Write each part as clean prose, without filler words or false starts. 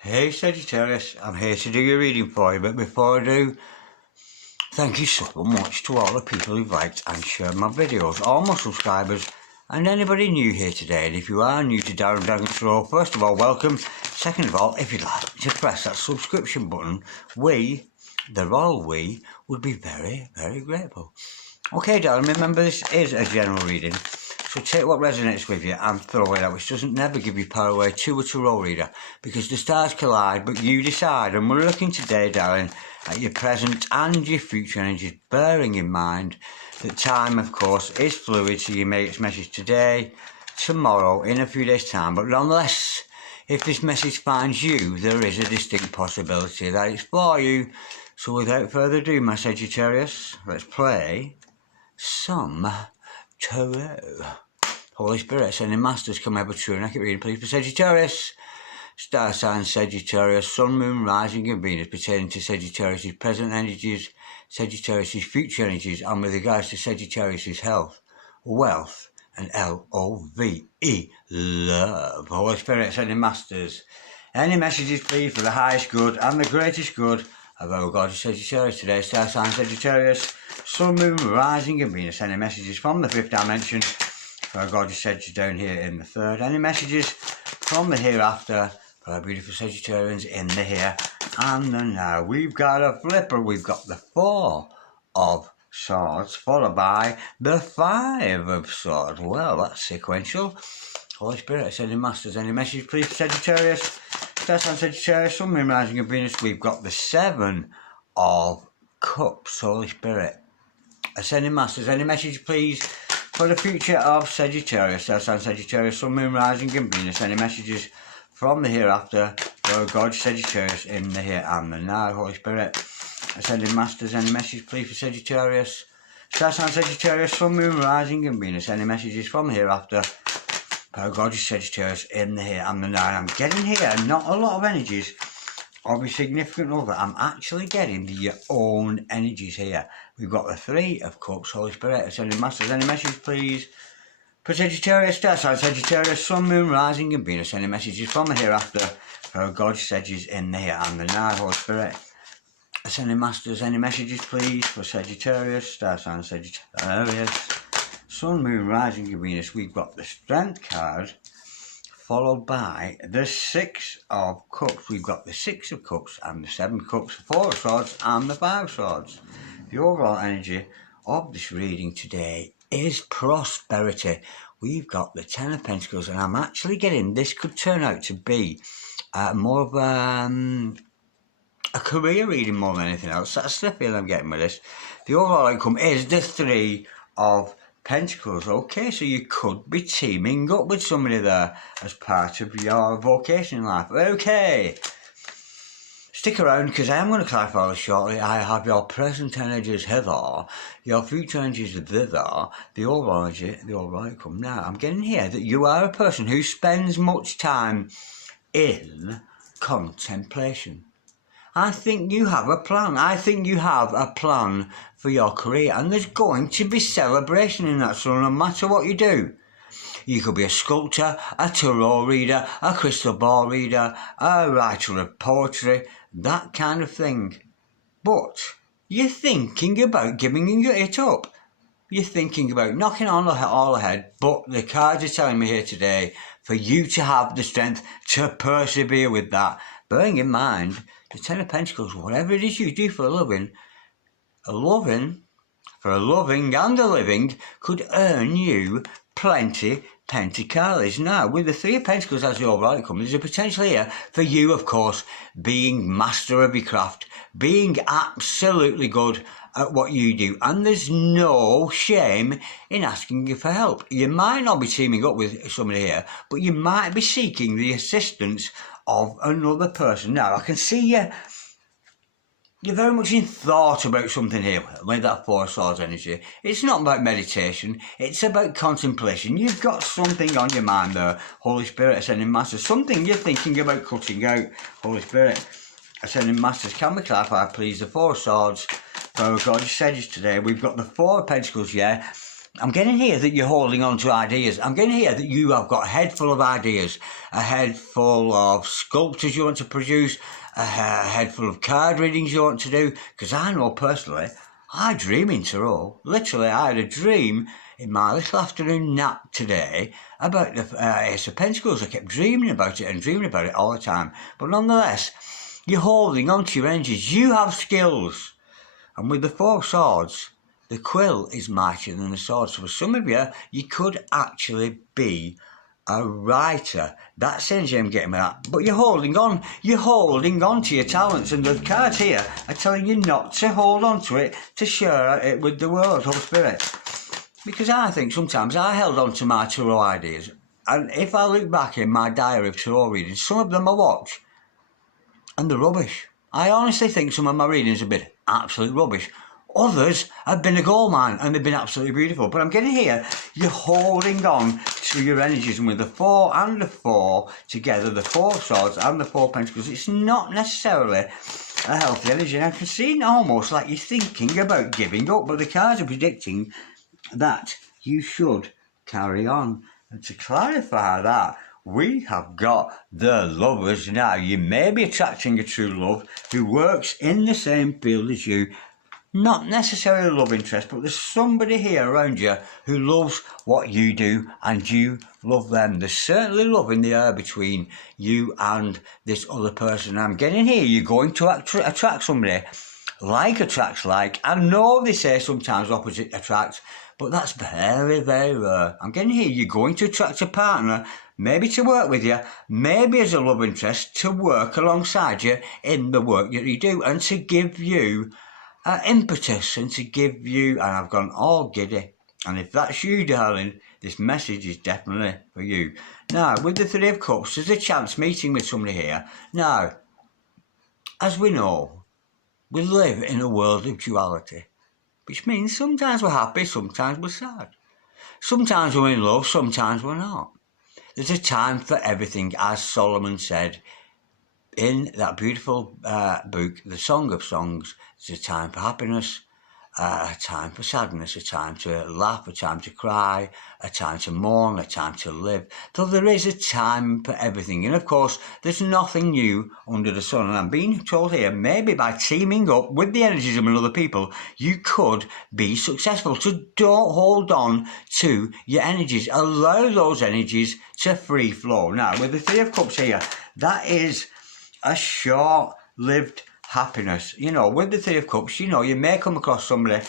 Hey Sagittarius, I'm here to do your reading for you, but before I do, thank you so much to all the people who've liked and shared my videos, all my subscribers, and anybody new here today. And if you are new to Darren Dragon's Row, first of all, welcome. Second of all, if you'd like to press that subscription button, the royal we, would be very, very grateful. Okay, darling, remember this is a general reading, so take what resonates with you and throw it out, which doesn't never give you power away to a tarot reader, because the stars collide, but you decide. And we're looking today, darling, at your present and your future energies, bearing in mind that time, of course, is fluid, so you may get this message today, tomorrow, in a few days' time, but nonetheless, if this message finds you, there is a distinct possibility that it's for you. So without further ado, my Sagittarius, let's play some tarot. Holy Spirit, sending masters, come ever true and accurate reading, please, for Sagittarius. Star sign Sagittarius, Sun, Moon, Rising and Venus, pertaining to Sagittarius' present energies, Sagittarius' future energies, and with regards to Sagittarius' health, wealth, and L-O-V-E, love. Holy Spirit, sending masters. Any messages, please, for the highest good and the greatest good of our gorgeous Sagittarius today. Star sign Sagittarius, Sun, Moon, Rising and Venus. Any messages from the fifth dimension for our gorgeous Sagittarius down here in the third. Any messages from the hereafter for our beautiful Sagittarians in the here and the now. We've got a flipper. We've got the Four of Swords followed by the Five of Swords. Well, that's sequential. Holy Spirit, sending masters. Any message, please, for Sagittarius? Star sign Sagittarius, Sun, Moon, Rising and Venus. We've got the Seven of Cups. Holy Spirit, ascending masters. Any message, please, for the future of Sagittarius? Star sign Sagittarius, Sun, Moon, Rising and Venus. Any messages from the hereafter for God Sagittarius in the here and the now? Holy Spirit, ascending masters. Any message, please, for Sagittarius? Star sign Sagittarius, Sun, Moon, Rising and Venus. Any messages from the hereafter for God Sagittarius in the here and the now? I'm getting here not a lot of energies of a significant other. I'm actually getting your own energies here. We've got the Three of Cups. Holy Spirit, ascending masters. Any message, please, for Sagittarius? Star sign Sagittarius, Sun, Moon, Rising and Venus. Any messages from the hereafter for God Sagittarius in the here and the now? Holy Spirit, ascending masters. Any messages, please, for Sagittarius? Star sign Sagittarius, Sun, Moon, Rising and Venus. We've got the Strength card followed by the Six of Cups. We've got the Six of Cups and the Seven of Cups, the Four of Swords and the Five of Swords. The overall energy of this reading today is prosperity. We've got the Ten of Pentacles, and I'm actually getting this could turn out to be more of a career reading more than anything else. That's the feeling I'm getting with this. The overall outcome is the Three of Pentacles. Okay, so you could be teaming up with somebody there as part of your vocation in life. Okay, stick around, because I am going to clarify this shortly. I have your present energies hither, your future energies thither, the overall energy, the overall outcome. Now, I'm getting here that you are a person who spends much time in contemplation. I think you have a plan. I think you have a plan for your career, and there's going to be celebration in that. So no matter what you do, you could be a sculptor, a tarot reader, a crystal ball reader, a writer of poetry, that kind of thing. But you're thinking about giving it up. You're thinking about knocking on all ahead, but the cards are telling me here today for you to have the strength to persevere with that. Bearing in mind, the Ten of Pentacles, whatever it is you do for a loving and a living could earn you plenty Pentacles. Now, with the Three of Pentacles as the overall outcome, there's a potential here for you, of course, being master of your craft, being absolutely good at what you do, and there's no shame in asking you for help. You might not be teaming up with somebody here, but you might be seeking the assistance of another person. Now, I can see you're very much in thought about something here with that Four of Swords energy. It's not about meditation, it's about contemplation. You've got something on your mind there. Holy Spirit, ascending masters. Something you're thinking about cutting out. Holy Spirit, ascending masters. Can we clarify, please, the Four of Swords for our gorgeous Sagittarius today? We've got the Four of Pentacles, yeah. I'm getting here that you're holding on to ideas. I'm getting here that you have got a head full of ideas, a head full of sculptures you want to produce, a head full of card readings you want to do. Because I know personally, I dream in tarot. Literally, I had a dream in my little afternoon nap today about the Ace of Pentacles. I kept dreaming about it and dreaming about it all the time. But nonetheless, you're holding on to your energies. You have skills. And with the Four of Swords, the quill is mightier than the sword. So for some of you, you could actually be a writer. That's energy I'm getting with that. But you're holding on. You're holding on to your talents. And the cards here are telling you not to hold on to it, to share it with the world, Holy Spirit. Because I think sometimes I held on to my tarot ideas. And if I look back in my diary of tarot readings, some of them I watch, and they're rubbish. I honestly think some of my readings have been absolute rubbish. Others have been a goldmine and they've been absolutely beautiful. But I'm getting here, you're holding on to your energies. And with the 4 and the 4 together, the 4 of Swords and the 4 of Pentacles, it's not necessarily a healthy energy. And I can see it almost like you're thinking about giving up. But the cards are predicting that you should carry on. And to clarify that, we have got the Lovers now. You may be attracting a true love who works in the same field as you. Not necessarily love interest, but there's somebody here around you who loves what you do and you love them. There's certainly love in the air between you and this other person. I'm getting here, you're going to attract somebody. Like attracts like. I know they say sometimes opposite attracts, but that's very, very rare. I'm getting here, you're going to attract a partner, maybe to work with you, maybe as a love interest, to work alongside you in the work that you do and to give you impetus and to give you, and I've gone all giddy. And if that's you, darling, this message is definitely for you. Now, with the 3 of Cups, there's a chance meeting with somebody here. Now, as we know, we live in a world of duality, which means sometimes we're happy, sometimes we're sad. Sometimes we're in love, sometimes we're not. There's a time for everything, as Solomon said in that beautiful book, The Song of Songs. There's a time for happiness, a time for sadness, a time to laugh, a time to cry, a time to mourn, a time to live. So there is a time for everything. And of course, there's nothing new under the sun. And I'm being told here, maybe by teaming up with the energies of other people, you could be successful. So don't hold on to your energies. Allow those energies to free flow. Now, with the 3 of Cups here, that is a short-lived happiness. You know, with the 3 of Cups, you know, you may come across somebody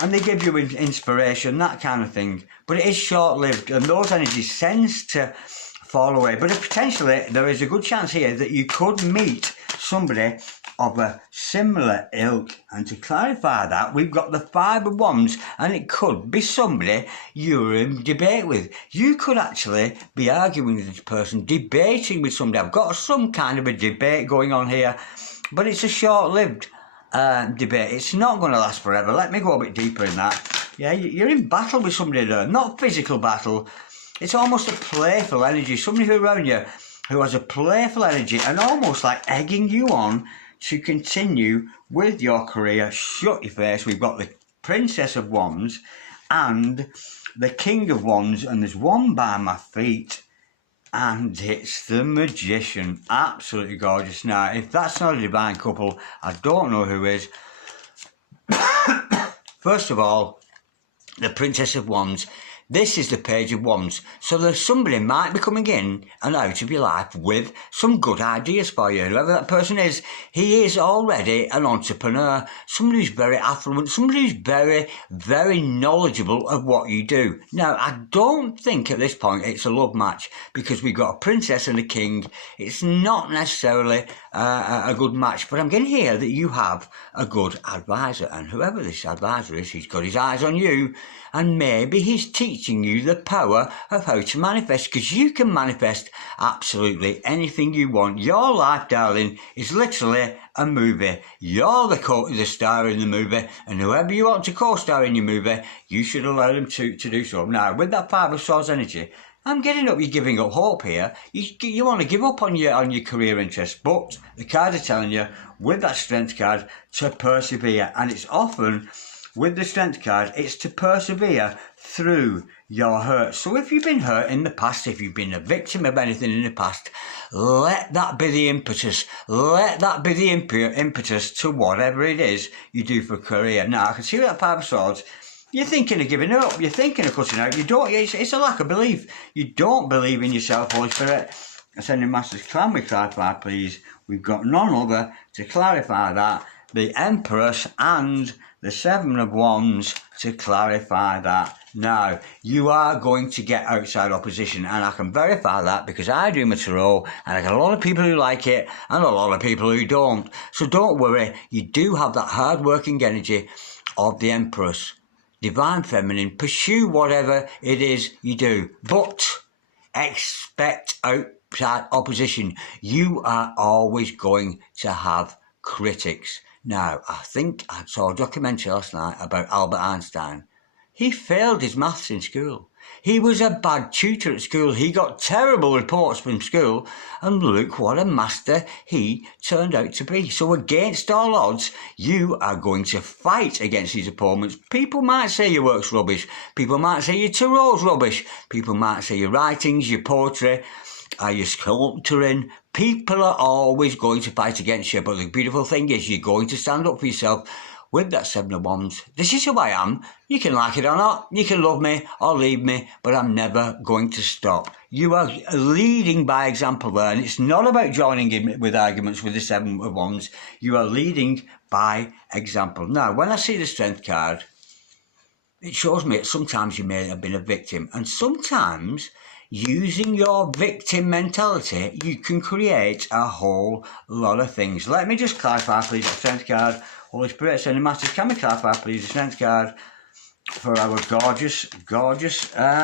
and they give you inspiration, that kind of thing. But it is short-lived and those energies tends to fall away. But potentially, there is a good chance here that you could meet somebody of a similar ilk. And to clarify that, we've got the 5 of Wands, and it could be somebody you're in debate with. You could actually be arguing with this person, debating with somebody. I've got some kind of a debate going on here, but it's a short-lived debate. It's not going to last forever. Let me go a bit deeper in that. Yeah, you're in battle with somebody there, not physical battle. It's almost a playful energy. Somebody who's around you who has a playful energy and almost like egging you on to continue with your career. Shut your face. We've got the Princess of Wands and the King of Wands, and there's one by my feet, and it's the Magician. Absolutely gorgeous. Now, if that's not a divine couple, I don't know who is. First of all, the Princess of Wands. This is the Page of Wands. So there's somebody might be coming in and out of your life with some good ideas for you. Whoever that person is, he is already an entrepreneur. Somebody who's very affluent. Somebody who's very, very knowledgeable of what you do. Now, I don't think at this point it's a love match because we've got a princess and a king. It's not necessarily a good match. But I'm getting here that you have a good advisor. And whoever this advisor is, he's got his eyes on you. And maybe he's teaching you the power of how to manifest, because you can manifest absolutely anything you want. Your life, darling, is literally a movie. You're the star in the movie, and whoever you want to co-star in your movie, you should allow them to do so. Now, with that 5 of Swords energy, I'm getting up, you're giving up hope here. You want to give up on your career interests, but the cards are telling you, with that Strength card, to persevere. And it's often with the Strength card, it's to persevere through your hurt. So if you've been hurt in the past, if you've been a victim of anything in the past, let that be the impetus. Let that be the impetus to whatever it is you do for a career. Now, I can see that Five of Swords. You're thinking of giving up. You're thinking of cutting out. You don't. It's a lack of belief. You don't believe in yourself, Holy Spirit. Ascending Masters, can we clarify, please? We've got none other to clarify that. The Empress and the Seven of Wands to clarify that. Now, you are going to get outside opposition, and I can verify that because I do my tarot, and I got a lot of people who like it and a lot of people who don't. So don't worry, you do have that hard-working energy of the Empress. Divine Feminine, pursue whatever it is you do, but expect outside opposition. You are always going to have critics. Now, I think I saw a documentary last night about Albert Einstein. He failed his maths in school. He was a bad tutor at school. He got terrible reports from school. And look what a master he turned out to be. So against all odds, you are going to fight against these opponents. People might say your work's rubbish. People might say your tarot's rubbish. People might say your writings, your poetry, your sculpturing. People are always going to fight against you. But the beautiful thing is you're going to stand up for yourself. With that Seven of Wands, this is who I am. You can like it or not. You can love me or leave me, but I'm never going to stop. You are leading by example there, and it's not about joining in with arguments with the Seven of Wands. You are leading by example. Now, when I see the Strength card, it shows me that sometimes you may have been a victim, and sometimes using your victim mentality, you can create a whole lot of things. Let me just clarify, please, the Strength card. Holy Spirit, Ascending Masters, can we clarify, please, the Strength card for our gorgeous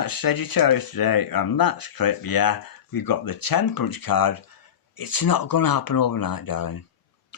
Sagittarius today? And that's clip, yeah. We've got the Temperance card. It's not going to happen overnight, darling.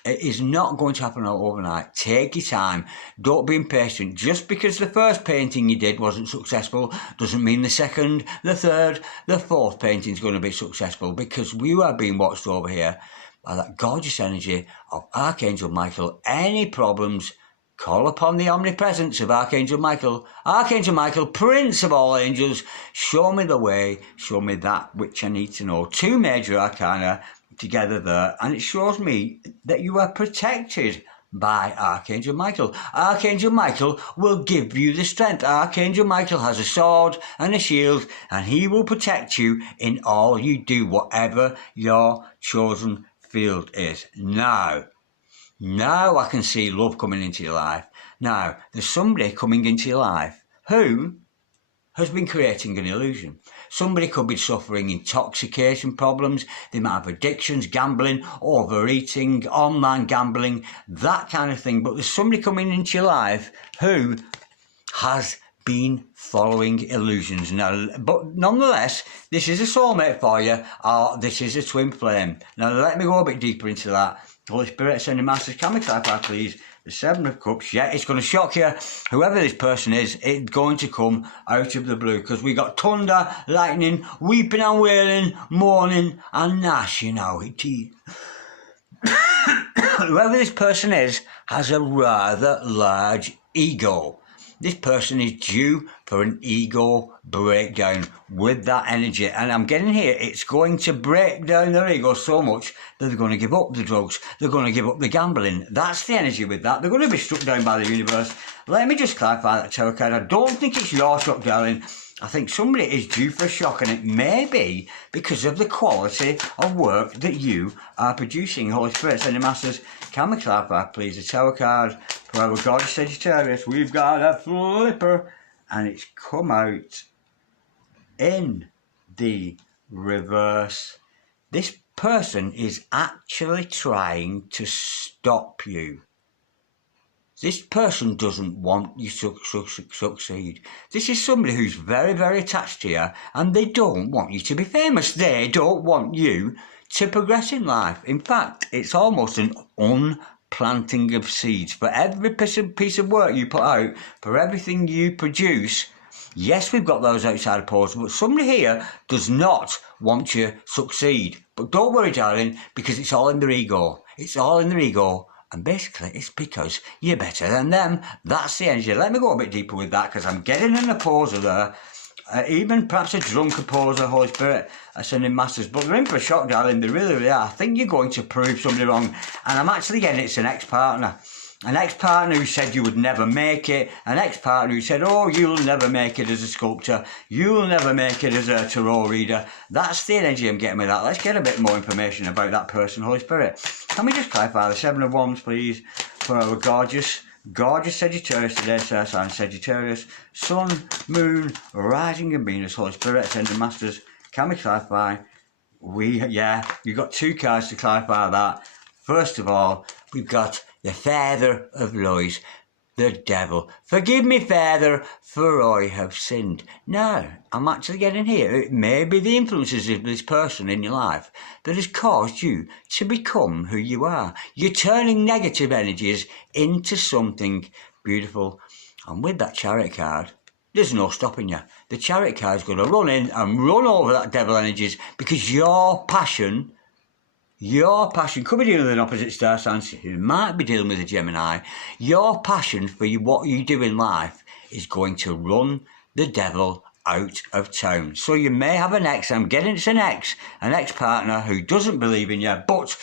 It is not going to happen overnight. Take your time. Don't be impatient. Just because the first painting you did wasn't successful doesn't mean the second, the third, the fourth painting is going to be successful, because we are being watched over here by that gorgeous energy of Archangel Michael. Any problems, call upon the omnipresence of Archangel Michael. Archangel Michael, Prince of all angels, show me the way, show me that which I need to know. Two major arcana together there, and it shows me that you are protected by Archangel Michael. Archangel Michael will give you the strength. Archangel Michael has a sword and a shield, and he will protect you in all you do, whatever your chosen field is. Now I can see love coming into your life. Now, there's somebody coming into your life who has been creating an illusion. Somebody could be suffering intoxication problems. They might have addictions, gambling, overeating, online gambling, that kind of thing. But there's somebody coming into your life who has been following illusions. Now, but nonetheless, this is a soulmate for you, or this is a twin flame. Now, let me go a bit deeper into that. Holy Spirit, Ascending Masters, can we clarify, please? The Seven of Cups, yeah, it's going to shock you. Whoever this person is, it's going to come out of the blue, because we got thunder, lightning, weeping and wailing, mourning and gnashing out teeth. Whoever this person is has a rather large ego. This person is due for an ego breakdown with that energy. And I'm getting here, it's going to break down their ego so much that they're going to give up the drugs. They're going to give up the gambling. That's the energy with that. They're going to be struck down by the universe. Let me just clarify that tarot card. I don't think it's your shock, darling. I think somebody is due for a shock, and it may be because of the quality of work that you are producing. Holy Spirit, Ascending Masters, can we clarify, please, the tarot card for our gorgeous Sagittarius? We've got a flipper, and it's come out in the reverse. This person is actually trying to stop you. This person doesn't want you to succeed. This is somebody who's very, very attached to you, and they don't want you to be famous. They don't want you to progress in life. In fact, it's almost an unplanting of seeds. For every piece of work you put out, for everything you produce, yes, we've got those outside opposers, but somebody here does not want you to succeed. But don't worry, darling, because it's all in their ego. It's all in their ego. And basically, it's because you're better than them. That's the energy. Let me go a bit deeper with that, because I'm getting an opposer there. Even perhaps a drunk opposer, Holy Spirit, ascending masters. But they're in for a shock, darling. They really, really are. I think you're going to prove somebody wrong. And I'm actually getting it's an ex-partner. An ex-partner who said you would never make it. An ex-partner who said, oh, you'll never make it as a sculptor. You'll never make it as a tarot reader. That's the energy I'm getting with that. Let's get a bit more information about that person, Holy Spirit. Can we just clarify the Seven of Wands, please, for our gorgeous Sagittarius today, sir, sign Sagittarius, Sun, Moon, Rising and Venus, Holy Spirit, Ascended Masters. Can we clarify? You've got two cards to clarify that. First of all, we've got the Father of Lies, the Devil. Forgive me, Father, for I have sinned. Now, I'm actually getting here. It may be the influences of this person in your life that has caused you to become who you are. You're turning negative energies into something beautiful. And with that Chariot card, there's no stopping you. The Chariot card is going to run in and run over that devil energies, because your passion could be dealing with an opposite star sign. You might be dealing with a Gemini. Your passion for what you do in life is going to run the devil out of town. So you may have an ex, I'm getting it's an ex-partner who doesn't believe in you, but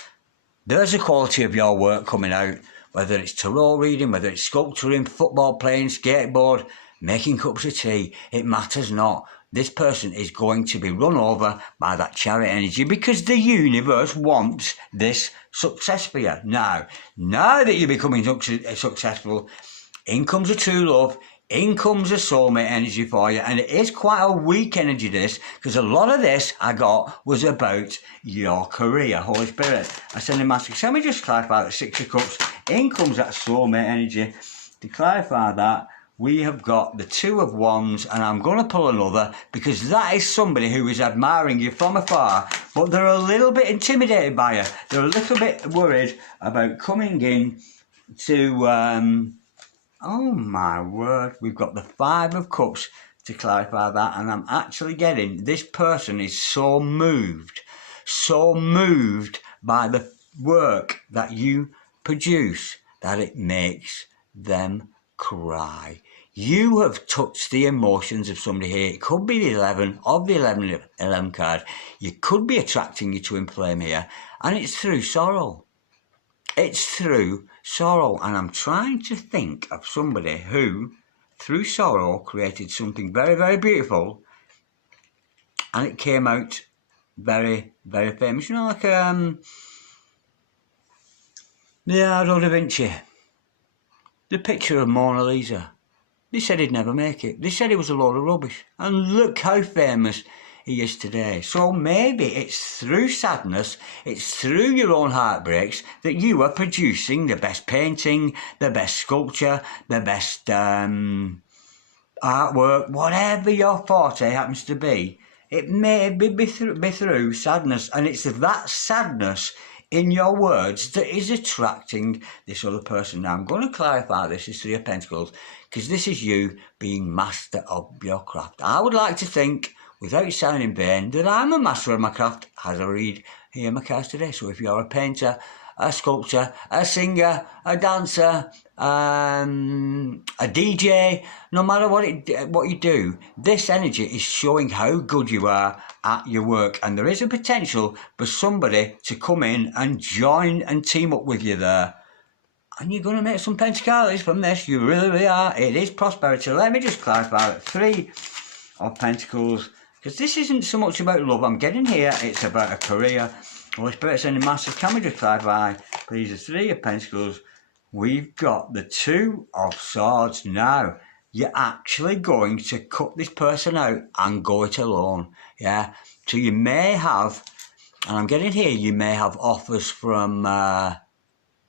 there's a quality of your work coming out, whether it's tarot reading, whether it's sculpturing, football playing, skateboard, making cups of tea, it matters not. This person is going to be run over by that Chariot energy, because the universe wants this success for you. Now that you're becoming successful, in comes a true love, in comes a soulmate energy for you. And it is quite a weak energy, this, because a lot of this I got was about your career, Holy Spirit. Ascending Master. So let me just clarify the Six of Cups. In comes that soulmate energy. To clarify that, we have got the Two of Wands, and I'm going to pull another, because that is somebody who is admiring you from afar, but they're a little bit intimidated by you. They're a little bit worried about coming in to, oh my word, we've got the Five of Cups to clarify that, and I'm actually getting this person is so moved by the work that you produce that it makes them cry. You have touched the emotions of somebody here. It could be the 11 of the 11 card. You could be attracting you to inflame here, and it's through sorrow. It's through sorrow, and I'm trying to think of somebody who, through sorrow, created something very, very beautiful, and it came out very, very famous. You know, like Leonardo da Vinci, the picture of Mona Lisa. They said he'd never make it. They said he was a load of rubbish. And look how famous he is today. So maybe it's through sadness, it's through your own heartbreaks that you are producing the best painting, the best sculpture, the best artwork, whatever your forte happens to be. It may be through sadness, and it's that sadness in your words that is attracting this other person. Now, I'm going to clarify this is Three of Pentacles, because this is you being master of your craft. I would like to think, without sounding vain, that I'm a master of my craft as I read here my cards today. So if you're a painter, a sculptor, a singer, a dancer, a DJ, no matter what you do, this energy is showing how good you are at your work, and there is a potential for somebody to come in and join and team up with you there, and you're going to make some pentacles from this. You really, really are. It is prosperity. Let me just clarify it. Three of Pentacles, because this isn't so much about love I'm getting here, it's about a career. Holy Spirit sending massive. Can we just clarify, please? The Three of Pentacles. We've got the Two of Swords. Now, you're actually going to cut this person out and go it alone. Yeah. So you may have, and I'm getting here, you may have offers from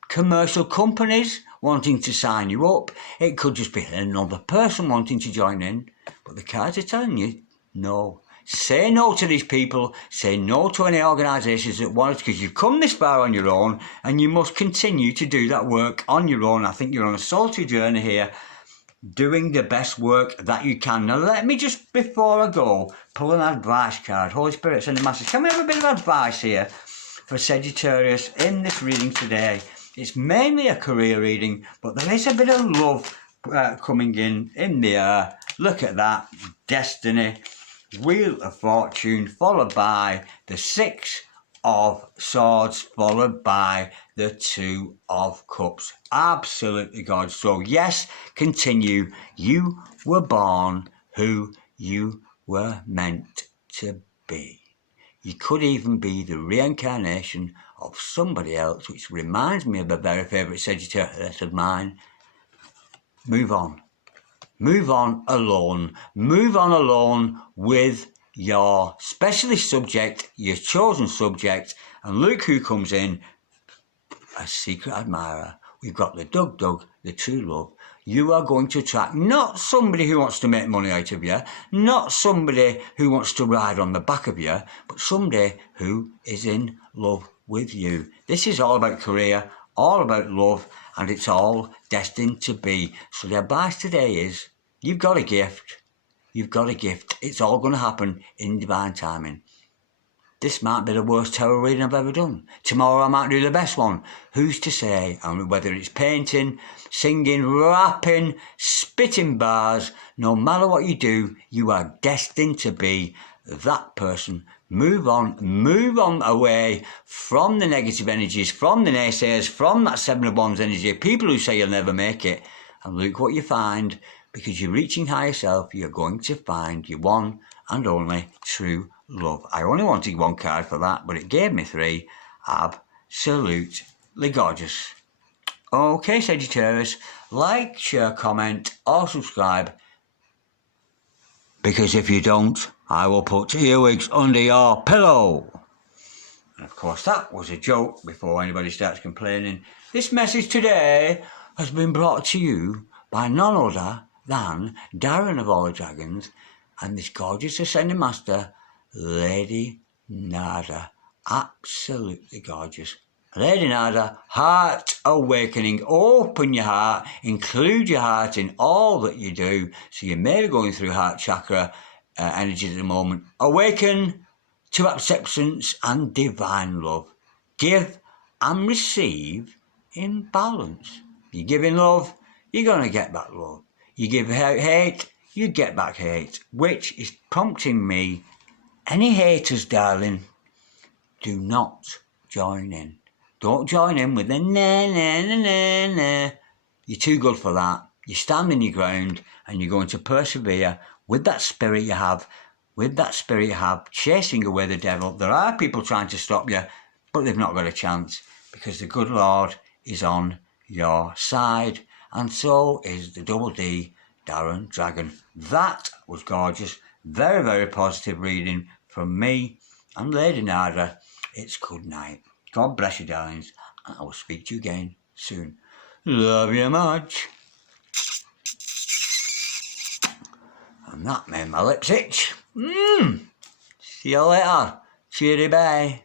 commercial companies wanting to sign you up. It could just be another person wanting to join in. But the cards are telling you, no. Say no to these people. Say no to any organisations that want it, because you've come this far on your own, and you must continue to do that work on your own. I think you're on a solitary journey here, doing the best work that you can. Now, let me just, before I go, pull an advice card. Holy Spirit, send a message. Can we have a bit of advice here for Sagittarius in this reading today? It's mainly a career reading, but there is a bit of love coming in the air. Look at that. Destiny, Wheel of Fortune, followed by the Six of Swords, followed by the Two of Cups. Absolutely gorgeous. So yes, continue. You were born who you were meant to be. You could even be the reincarnation of somebody else, which reminds me of a very favourite Sagittarius of mine. Move on. Move on alone. Move on alone with your specialist subject, your chosen subject, and look who comes in, a secret admirer. We've got the Doug, the true love. You are going to attract not somebody who wants to make money out of you, not somebody who wants to ride on the back of you, but somebody who is in love with you. This is all about career, all about love, and it's all destined to be. So the advice today is, you've got a gift. You've got a gift. It's all going to happen in divine timing. This might be the worst tarot reading I've ever done. Tomorrow I might do the best one. Who's to say? And whether it's painting, singing, rapping, spitting bars, no matter what you do, you are destined to be that person. Move on away from the negative energies, from the naysayers, from that Seven of Wands energy, people who say you'll never make it. And look what you find, because you're reaching higher self, you're going to find your one and only true love. I only wanted one card for that, but it gave me three. Absolutely gorgeous. Okay, Sagittarius, like, share, comment, or subscribe, because if you don't, I will put earwigs under your pillow. And of course, that was a joke before anybody starts complaining. This message today has been brought to you by none other than Darren of All the Dragons and this gorgeous Ascending Master, Lady Nada. Absolutely gorgeous. Lady Nada, heart awakening. Open your heart, include your heart in all that you do. So you may be going through heart chakra energies at the moment. Awaken to acceptance and divine love. Give and receive in balance. You give in love, you're going to get back love. You give hate, you get back hate, which is prompting me, any haters, darling, do not join in. Don't join in with the na na na na na. You're too good for that. You're standing your ground and you're going to persevere with that spirit you have, chasing away the devil. There are people trying to stop you, but they've not got a chance, because the good Lord is on your side, and so is the double D, Darren Dragon. That was gorgeous. Very, very positive reading from me and Lady Nada. It's good night. God bless you, darlings. And I will speak to you again soon. Love you much. And that made my lips itch. See you later. Cheery bye.